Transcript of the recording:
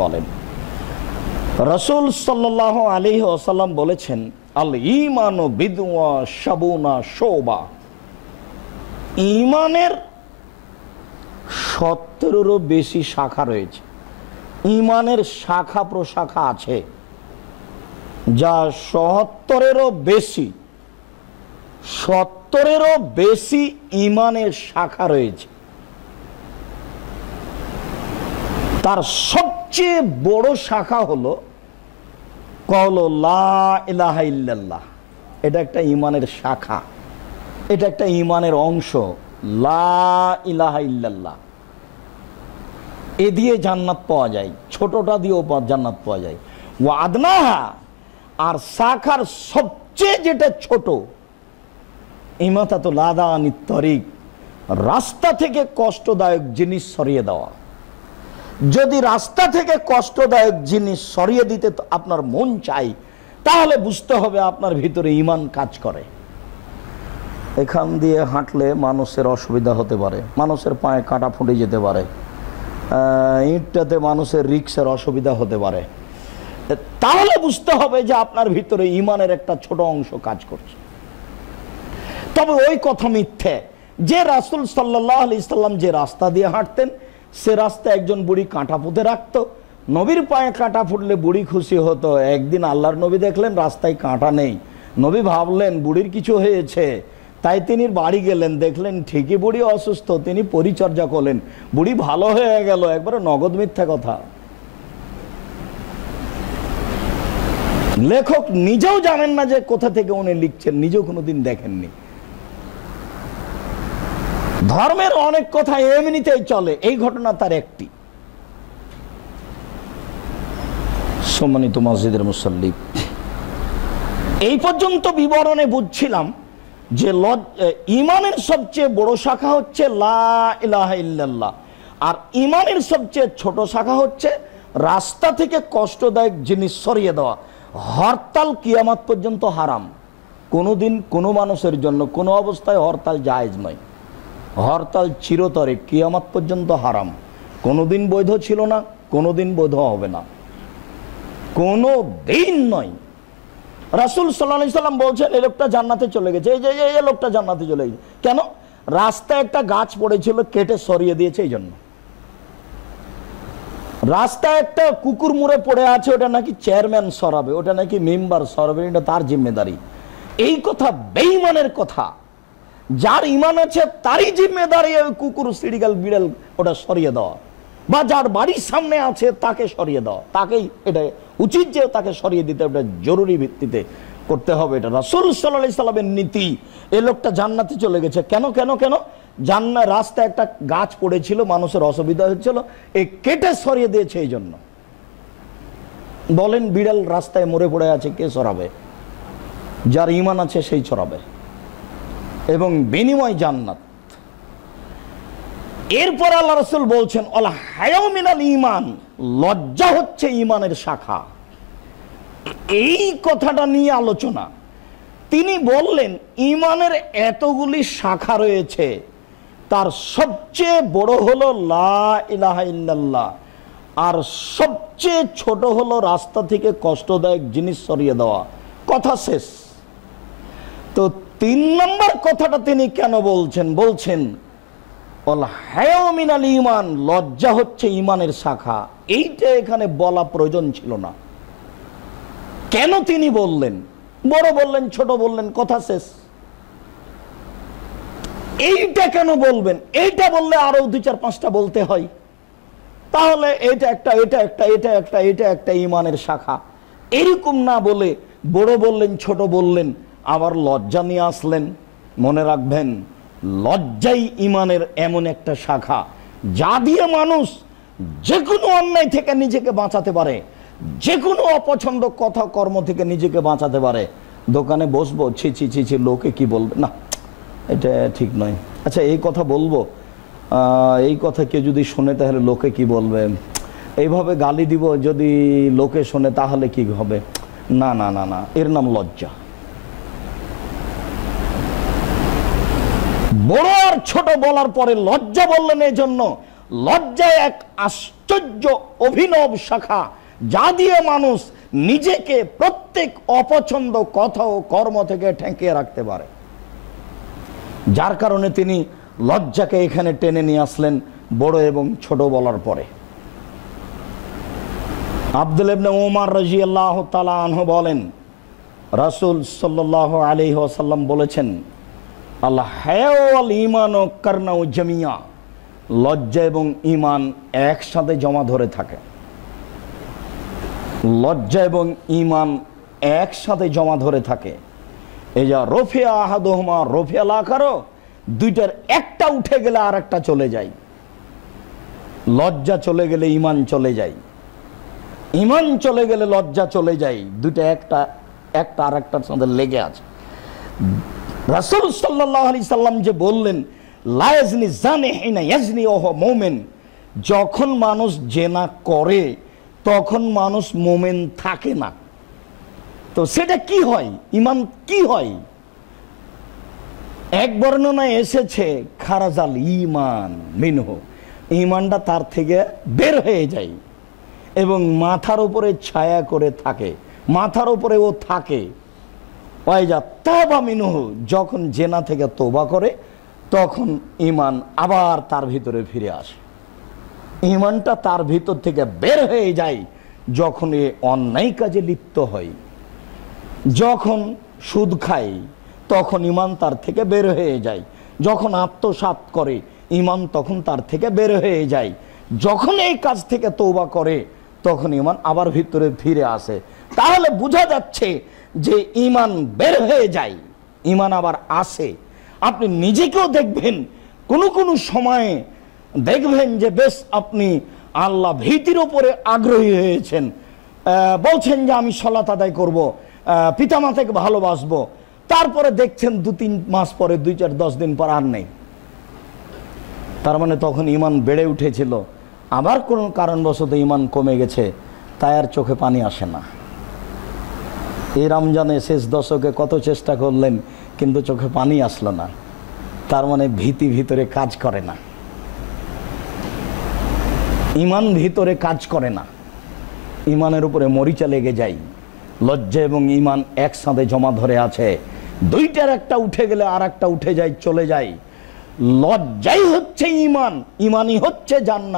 বলেন, রসুল সাল্লাহ আলী আসাল্লাম বলেছেন, আল ইমান বিদুয়া সাবুনা শোবা। ইমানের সত্তরেরও বেশি শাখা রয়েছে। ইমানের শাখা প্রশাখা আছে, যা সত্তরেরও বেশি সত্তরেরও বেশি ইমানের শাখা রয়েছে। তার সবচেয়ে বড় শাখা হলো কল এটা একটা ইমানের শাখা। এটা একটা ইমানের অংশ। লা এ দিয়ে জান্নাত পাওয়া যায়, ছোটটা দিয়েও জান্নাত পাওয়া যায়। ও আদনাহা, আর শাখার সবচেয়ে যেটা ছোট ইমাতা তো লাদা তরিক, রাস্তা থেকে কষ্টদায়ক জিনিস সরিয়ে দেওয়া। যদি রাস্তা থেকে কষ্টদায়ক জিনিস সরিয়ে দিতে আপনার মন চাই, তাহলে বুঝতে হবে আপনার ভিতরে ইমান কাজ করে। এখান দিয়ে হাঁটলে মানুষের অসুবিধা হতে পারে, মানুষের পায়ে কাঁটা ফুটে যেতে পারে ইটটাতে মানুষের রিক্সের অসুবিধা হতে পারে। তাহলে বুঝতে হবে যে আপনার ভিতরে ইমানের একটা ছোট অংশ কাজ করছে। তবে ওই কথা মিথ্যে। যে রাসুল সাল্লাহ আলি সাল্লাম যে রাস্তা দিয়ে হাঁটতেন সে রাস্তায় একজন বুড়ি কাঁটা পুঁতে রাখতো। নবীর পায়ে কাঁটা ফুটলে বুড়ি খুশি হতো। একদিন আল্লাহর নবী দেখলেন রাস্তায় কাঁটা নেই। নবী ভাবলেন, বুড়ির কিছু হয়েছে। তাই তিনি বাড়ি গেলেন। দেখলেন, ঠিকই বুড়ি অসুস্থ। তিনি পরিচর্যা করলেন। বুড়ি ভালো হয়ে গেল। একবারে নগদ মিথ্যা কথা। লেখক নিজেও জানেন না যে কোথা থেকে উনি লিখছেন। নিজেও কোনোদিন দেখেননি। ধর্মের অনেক কথা এমনিতেই চলে, এই ঘটনা তার একটি। সম্মানিত মসজিদের মুসল্লি, এই পর্যন্ত বিবরণে বুঝছিলাম যে ইমানের সবচেয়ে বড় শাখা হচ্ছে লা আর ইমানের সবচেয়ে ছোট শাখা হচ্ছে রাস্তা থেকে কষ্টদায়ক জিনিস সরিয়ে দেওয়া। হরতাল কিয়ামাত পর্যন্ত হারাম। কোনোদিন কোনো মানুষের জন্য কোনো অবস্থায় হরতাল জায়জ নয়। হরতাল চিরতরে কিয়ামাত পর্যন্ত হারাম। কোনোদিন বৈধ ছিল না, কোনোদিন বৈধ হবে না। কোনো দিন নয়। রাসুল সাল্লা সাল্লাম বলছেন এই লোকটা জান্নাতে চলে গেছে। এই যে, এই লোকটা জান্নাতে চলে গেছে। কেন? রাস্তায় একটা গাছ পড়েছিল, কেটে সরিয়ে দিয়েছে এই জন্য রাস্তায় একটা কুকুর মুড়ে পড়ে আছে, ওটা নাকি চেয়ারম্যান সরাবে, ওটা নাকি মেম্বার সরাবে, এটা তার জিম্মেদারি। এই কথা বেইমানের কথা। যার ইমান আছে, তারই জিম্মেদারি ওই কুকুর, সিডিগাল, বিড়াল ওটা সরিয়ে দেওয়া বা যার বাড়ির সামনে আছে, তাকে সরিয়ে দেওয়া তাকেই এটা উচিত যে তাকে সরিয়ে দিতে, ওটা জরুরি ভিত্তিতে করতে হবে এটা। রাসুল সাল্লাহ সাল্লামের নীতি, এ লোকটা জান্নাতে চলে গেছে। কেন কেন কেন? জান্না, রাস্তায় একটা গাছ পড়েছিল, মানুষের অসুবিধা হচ্ছিল এই কেটে সরিয়ে দিয়েছে এই জন্য। বলেন, বিড়াল রাস্তায় মরে পড়ে আছে, কে সরাবে? যার ইমান আছে, সেই ছড়াবে এবং বিনিময় জান্নাত। এরপর আল্লাহ রসুল বলছেন মিনাল ইমান লজ্জা হচ্ছে ইমানের শাখা। এই কথাটা নিয়ে আলোচনা। তিনি বললেন ইমানের এতগুলি শাখা রয়েছে, তার সবচেয়ে বড় হলো লা ইলাহা ইল্লাল্লাহ, আর সবচেয়ে ছোট হলো রাস্তা থেকে কষ্টদায়ক জিনিস সরিয়ে দেওয়া। কথা শেষ। তো তিন নম্বর কথাটা তিনি কেন বলছেন? বলছেন মিনাল ইমান লজ্জা হচ্ছে ইমানের শাখা। এইটা এখানে বলা প্রয়োজন ছিল না। কেন তিনি বললেন? বড় বললেন, ছোট বললেন, কথা শেষ। এইটা কেন বলবেন? এইটা বললে আরও দু চার পাঁচটা বলতে হয়। তাহলে এটা একটা এটা একটা এটা একটা এটা একটা ইমানের শাখা। এরকম না বলে বড় বললেন, ছোট বললেন আবার লজ্জা নিয়ে আসলেন। মনে রাখবেন, লজ্জাই ইমানের এমন একটা শাখা, যা দিয়ে মানুষ যে কোনো অন্যায় থেকে নিজেকে বাঁচাতে পারে যে কোনো অপছন্দ কথা, কর্ম থেকে নিজেকে বাঁচাতে পারে। দোকানে বসবো, ছি ছি ছি ছি, লোকে কি বলবে? না, এটা ঠিক নয়। আচ্ছা এই কথা বলব। এই কথা কেউ যদি শোনে, তাহলে লোকে কি বলবে? এইভাবে গালি দিব, যদি লোকে শোনে, তাহলে কি হবে? না না না না, এর নাম লজ্জা। বড় আর ছোট বলার পরে লজ্জা বললেন এই জন্য লজ্জা এক আশ্চর্য অভিনব শাখা, যা দিয়ে মানুষ নিজেকে প্রত্যেক অপছন্দ কথা ও কর্ম থেকে ঠেকিয়ে রাখতে পারে। যার কারণে তিনি লজ্জাকে এখানে টেনে নিয়ে আসলেন বড় এবং ছোট বলার পরে। আব্দুল ইবনে ওমর রাজিয়াল্লাহ তালা আনহু বলেন, রাসূল সাল্লাহ আলী ওয়াসাল্লাম বলেছেন ও জামিয়া। লজ্জা এবং ইমান একসাথে জমা ধরে থাকে। লজ্জা এবং ইমান একসাথে জমা ধরে থাকে। এই যা রফিয়া আহাদহমা, রফিয়া লাকারো, দুইটার একটা উঠে গেলে আর একটা চলে যায়। লজ্জা চলে গেলে ইমান চলে যায়। ইমান চলে গেলে লজ্জা চলে যায়। দুইটা একটা একটা আর একটার সাথে লেগে আছে। রাসুল সাল্লাহ আলি সাল্লাম যে বললেন, লায়াজনি জানে হিনা ইয়াজনি, ওহ মোমেন। যখন মানুষ জেনা করে, তখন মানুষ মোমেন থাকে না। তো সেটা কি হয়? ইমান কি হয়? এক বর্ণনায় এসেছে, খারাজাল ইমান মিনহ। ইমানটা তার থেকে বের হয়ে যায় এবং মাথার উপরে ছায়া করে থাকে। মাথার উপরে ও থাকে। ওয়াইজা তবা মিনহু, যখন জেনা থেকে তোবা করে, তখন ইমান আবার তার ভিতরে ফিরে আসে। ইমানটা তার ভিতর থেকে বের হয়ে যায় যখন এ অন্যায় কাজে লিপ্ত হয়। যখন সুদ খায়, তখন ইমান তার থেকে বের হয়ে যায়। যখন আত্মসাত করে ইমান তখন তার থেকে বের হয়ে যায়। যখন এই কাজ থেকে তৌবা করে, তখন ইমান আবার ভিতরে ফিরে আসে। তাহলে বোঝা যাচ্ছে যে ইমান বের হয়ে যায় ইমান আবার আসে। আপনি নিজেকেও দেখবেন, কোনো কোনো সময়ে দেখবেন যে বেশ আপনি আল্লাহ ভীতির ওপরে আগ্রহী হয়েছেন। বলছেন যে আমি সলাত আদায় করব পিতামাতাকে ভালোবাসবো। তারপরে দেখছেন দু তিন মাস পরে, দুই চার দশ দিন পর আর নেই। তার মানে তখন ইমান বেড়ে উঠেছিল। আবার কোনো কারণবশত ইমান কমে গেছে, তাই আর চোখে পানি আসে না। এই রমজানে শেষ দশকে কত চেষ্টা করলেন, কিন্তু চোখে পানি আসলো না। তার মানে ভীতি ভিতরে কাজ করে না। ইমান ভিতরে কাজ করে না। ইমানের উপরে মরিচা লেগে যায়। লজ্জা এবং ইমান একসাথে জমা ধরে আছে। দুইটার একটা উঠে গেলে আর একটা উঠে যায়, চলে যায়। লজ্জাই হচ্ছে ইমান, ইমানই হচ্ছে জান্নাত।